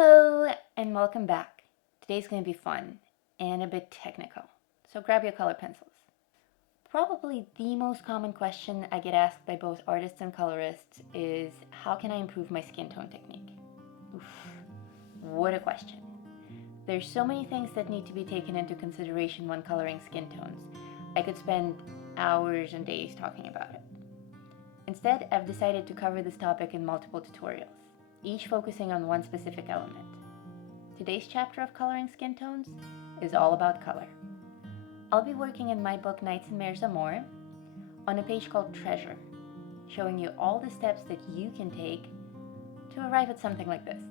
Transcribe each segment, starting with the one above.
Hello and welcome back. Today's going to be fun and a bit technical, so grab your color pencils. Probably the most common question I get asked by both artists and colorists is how can I improve my skin tone technique? Oof, what a question. There's so many things that need to be taken into consideration when coloring skin tones. I could spend hours and days talking about it. Instead, I've decided to cover this topic in multiple tutorials, each focusing on one specific element. Today's chapter of Coloring Skin Tones is all about color. I'll be working in my book Nights and Mares Amour on a page called Treasure, showing you all the steps that you can take to arrive at something like this.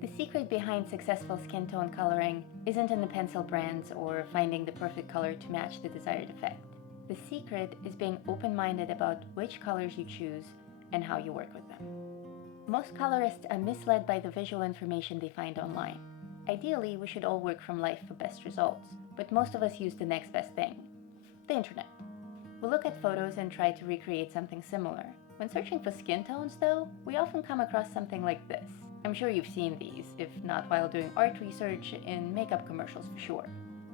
The secret behind successful skin tone coloring isn't in the pencil brands or finding the perfect color to match the desired effect. The secret is being open-minded about which colors you choose and how you work with them. Most colorists are misled by the visual information they find online. Ideally, we should all work from life for best results, but most of us use the next best thing, the internet. We'll look at photos and try to recreate something similar. When searching for skin tones, though, we often come across something like this. I'm sure you've seen these, if not while doing art research, in makeup commercials for sure.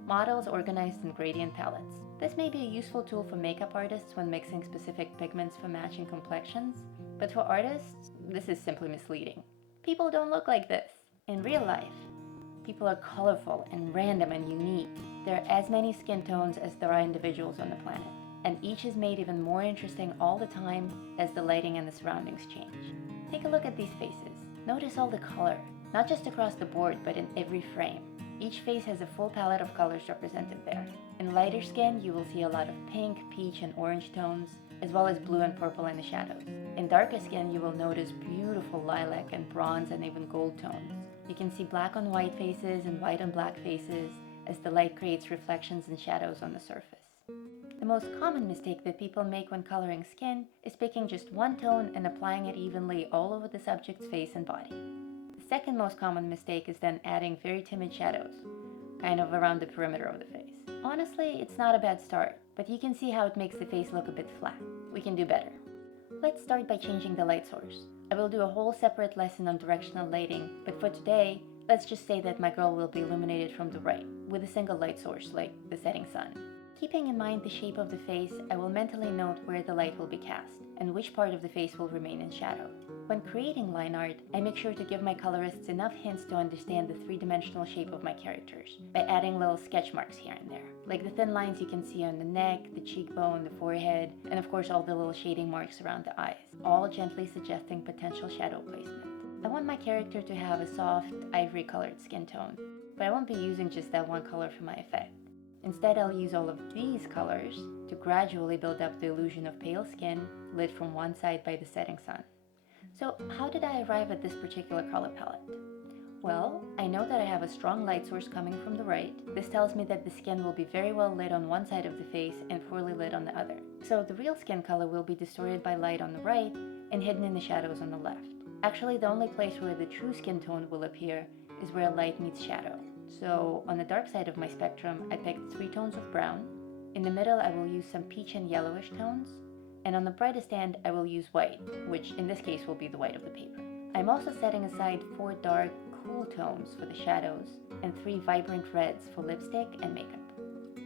Models organized in gradient palettes. This may be a useful tool for makeup artists when mixing specific pigments for matching complexions, but for artists, this is simply misleading. People don't look like this. In real life, people are colorful and random and unique. There are as many skin tones as there are individuals on the planet, and each is made even more interesting all the time as the lighting and the surroundings change. Take a look at these faces. Notice all the color, not just across the board, but in every frame. Each face has a full palette of colors represented there. In lighter skin, you will see a lot of pink, peach, and orange tones, as well as blue and purple in the shadows. In darker skin, you will notice beautiful lilac and bronze and even gold tones. You can see black on white faces and white on black faces as the light creates reflections and shadows on the surface. The most common mistake that people make when coloring skin is picking just one tone and applying it evenly all over the subject's face and body. The second most common mistake is then adding very timid shadows, kind of around the perimeter of the face. Honestly, it's not a bad start, but you can see how it makes the face look a bit flat. We can do better. Let's start by changing the light source. I will do a whole separate lesson on directional lighting, but for today, let's just say that my girl will be illuminated from the right, with a single light source like the setting sun. Keeping in mind the shape of the face, I will mentally note where the light will be cast, and which part of the face will remain in shadow. When creating line art, I make sure to give my colorists enough hints to understand the three-dimensional shape of my characters, by adding little sketch marks here and there, like the thin lines you can see on the neck, the cheekbone, the forehead, and of course all the little shading marks around the eyes, all gently suggesting potential shadow placement. I want my character to have a soft, ivory-colored skin tone, but I won't be using just that one color for my effect. Instead, I'll use all of these colors to gradually build up the illusion of pale skin lit from one side by the setting sun. So how did I arrive at this particular color palette? Well, I know that I have a strong light source coming from the right. This tells me that the skin will be very well lit on one side of the face and poorly lit on the other. So the real skin color will be distorted by light on the right and hidden in the shadows on the left. Actually, the only place where the true skin tone will appear is where light meets shadow. So on the dark side of my spectrum, I picked 3 tones of brown. In the middle, I will use some peach and yellowish tones. And on the brightest end, I will use white, which in this case will be the white of the paper. I'm also setting aside 4 dark, cool tones for the shadows and 3 vibrant reds for lipstick and makeup.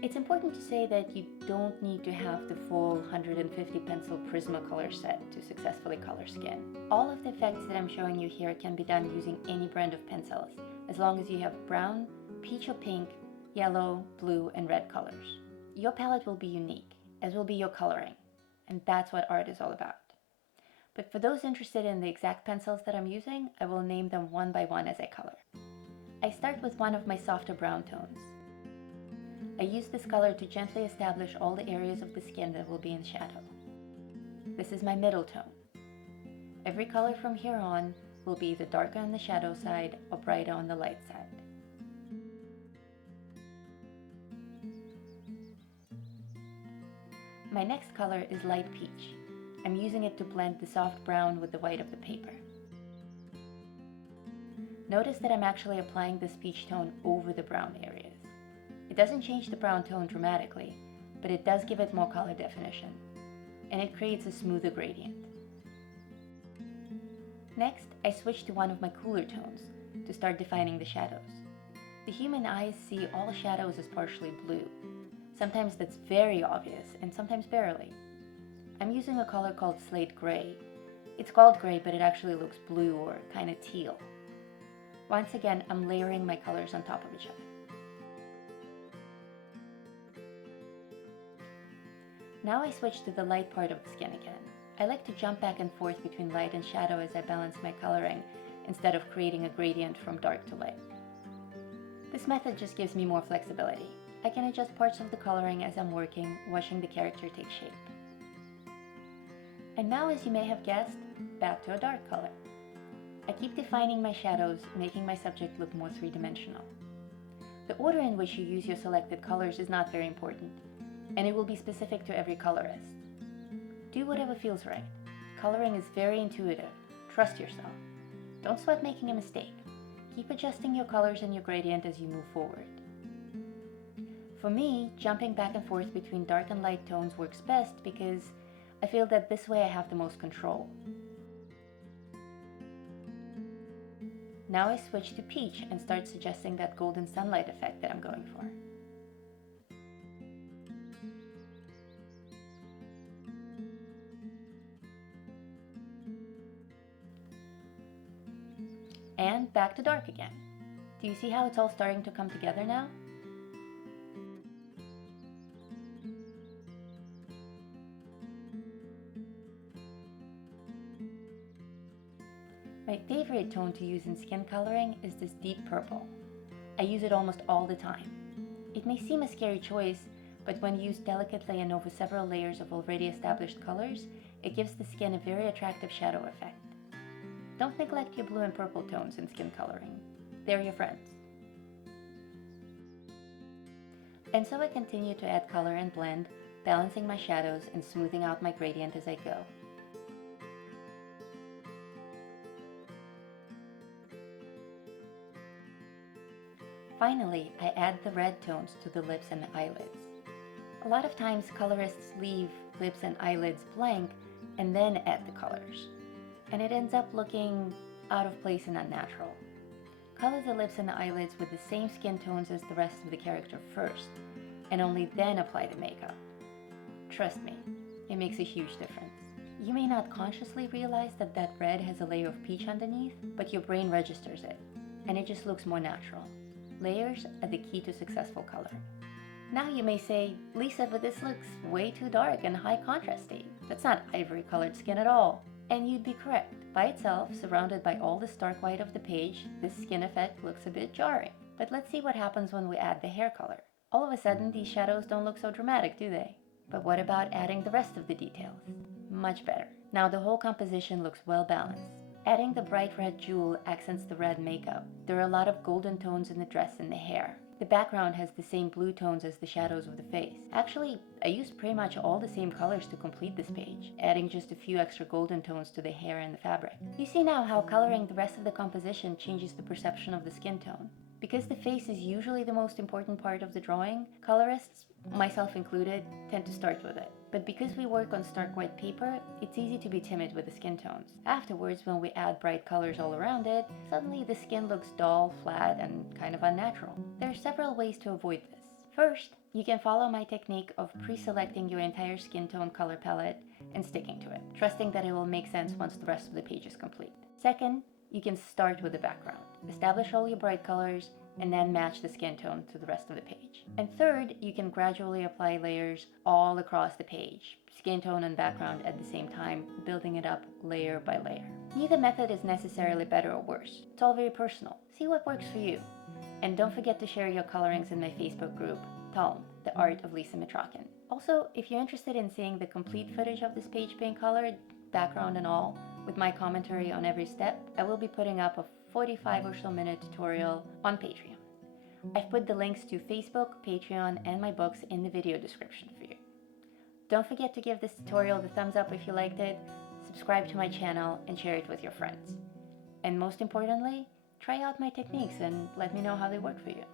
It's important to say that you don't need to have the full 150 pencil Prismacolor set to successfully color skin. All of the effects that I'm showing you here can be done using any brand of pencils, as long as you have brown, peach or pink, yellow, blue, and red colors. Your palette will be unique, as will be your coloring. And that's what art is all about. But for those interested in the exact pencils that I'm using, I will name them one by one as I color. I start with one of my softer brown tones. I use this color to gently establish all the areas of the skin that will be in shadow. This is my middle tone. Every color from here on will be either darker on the shadow side or brighter on the light side. My next color is light peach. I'm using it to blend the soft brown with the white of the paper. Notice that I'm actually applying this peach tone over the brown areas. It doesn't change the brown tone dramatically, but it does give it more color definition, and it creates a smoother gradient. Next, I switch to one of my cooler tones to start defining the shadows. The human eyes see all shadows as partially blue. Sometimes that's very obvious, and sometimes barely. I'm using a color called slate gray. It's called gray, but it actually looks blue or kind of teal. Once again, I'm layering my colors on top of each other. Now I switch to the light part of the skin again. I like to jump back and forth between light and shadow as I balance my coloring, instead of creating a gradient from dark to light. This method just gives me more flexibility. I can adjust parts of the coloring as I'm working, watching the character take shape. And now, as you may have guessed, back to a dark color. I keep defining my shadows, making my subject look more three-dimensional. The order in which you use your selected colors is not very important, and it will be specific to every colorist. Do whatever feels right. Coloring is very intuitive. Trust yourself. Don't sweat making a mistake. Keep adjusting your colors and your gradient as you move forward. For me, jumping back and forth between dark and light tones works best because I feel that this way I have the most control. Now I switch to peach and start suggesting that golden sunlight effect that I'm going for. And back to dark again. Do you see how it's all starting to come together now? My favorite tone to use in skin coloring is this deep purple. I use it almost all the time. It may seem a scary choice, but when used delicately and over several layers of already established colors, it gives the skin a very attractive shadow effect. Don't neglect your blue and purple tones in skin coloring. They're your friends. And so I continue to add color and blend, balancing my shadows and smoothing out my gradient as I go. Finally, I add the red tones to the lips and the eyelids. A lot of times colorists leave lips and eyelids blank and then add the colors, and it ends up looking out of place and unnatural. Color the lips and the eyelids with the same skin tones as the rest of the character first, and only then apply the makeup. Trust me, it makes a huge difference. You may not consciously realize that that red has a layer of peach underneath, but your brain registers it, and it just looks more natural. Layers are the key to successful coloring. Now you may say, Lisa, but this looks way too dark and high contrasty. That's not ivory colored skin at all. And you'd be correct. By itself, surrounded by all the stark white of the page, this skin effect looks a bit jarring. But let's see what happens when we add the hair color. All of a sudden, these shadows don't look so dramatic, do they? But what about adding the rest of the details? Much better. Now the whole composition looks well balanced. Adding the bright red jewel accents the red makeup. There are a lot of golden tones in the dress and the hair. The background has the same blue tones as the shadows of the face. Actually, I used pretty much all the same colors to complete this page, adding just a few extra golden tones to the hair and the fabric. You see now how coloring the rest of the composition changes the perception of the skin tone. Because the face is usually the most important part of the drawing, colorists, myself included, tend to start with it. But because we work on stark white paper, it's easy to be timid with the skin tones. Afterwards, when we add bright colors all around it, suddenly the skin looks dull, flat, and kind of unnatural. There are several ways to avoid this. First, you can follow my technique of pre-selecting your entire skin tone color palette and sticking to it, trusting that it will make sense once the rest of the page is complete. Second, you can start with the background. Establish all your bright colors, and then match the skin tone to the rest of the page. And third, you can gradually apply layers all across the page, skin tone and background at the same time, building it up layer by layer. Neither method is necessarily better or worse. It's all very personal. See what works for you. And don't forget to share your colorings in my Facebook group, Talm, The Art of Lisa Mitrakin. Also, if you're interested in seeing the complete footage of this page being colored, background and all, with my commentary on every step, I will be putting up a 45 or so minute tutorial on Patreon. I've put the links to Facebook, Patreon, and my books in the video description for you. Don't forget to give this tutorial the thumbs up if you liked it, subscribe to my channel, and share it with your friends. And most importantly, try out my techniques and let me know how they work for you.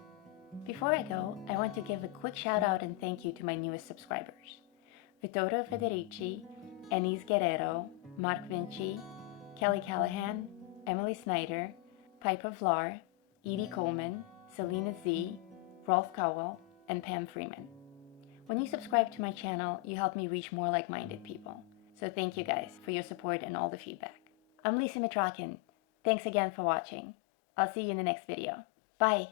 Before I go, I want to give a quick shout out and thank you to my newest subscribers. Vittorio Federici, Enis Guerrero, Mark Vinci, Kelly Callahan, Emily Snyder, Piper Vlar, Edie Coleman, Selena Z, Rolf Cowell, and Pam Freeman. When you subscribe to my channel, you help me reach more like-minded people. So thank you guys for your support and all the feedback. I'm Lisa Mitrakin. Thanks again for watching. I'll see you in the next video. Bye!